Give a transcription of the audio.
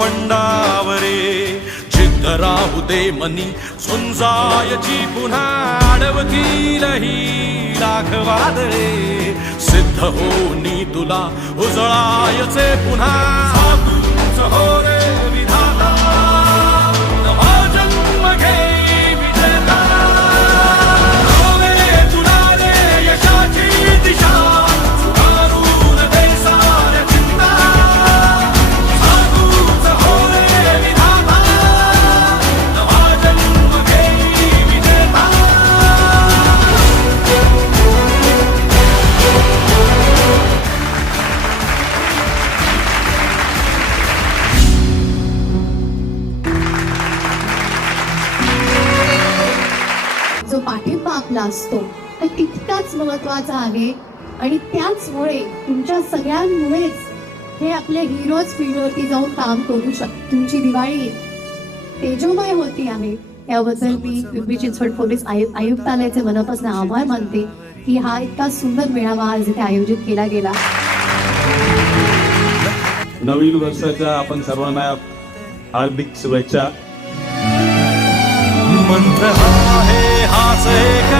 पंडावरे जिद्द राहू दे मनी झुंजायची पुन्हा अडवतील ही लाख वादळे सिद्ध होनी तुला उजळायचे पुन्हा साधूच हो रे विधाता नवा जन्म घे विजेता रोवे तुला रे यशाची दिशा सुधारून दे साऱ्या चिंता साधूच हो रे विधाता नवा जन्म घे विजेता जो पाठिंबा आपला असतो तो तितकाच महत्वाचा आहे आणि त्याचमुळे तुमच्या सगळ्यांमुळेच हे आपले हिरोज फील्डवरती जाऊन काम करू शकतात. तुमची दिवाळी तेजोमय होती आहे याबद्दल मी पिंपरी चिंचवड पोलीस आयुक्तालयाचे मनापासून आभार मानते की हा इतका सुंदर मेळावा आज इथे आयोजित केला गेला. नवीन वर्षाच्या आपण सर्वांना हार्दिक शुभेच्छा. मंत्र आहे हाच एक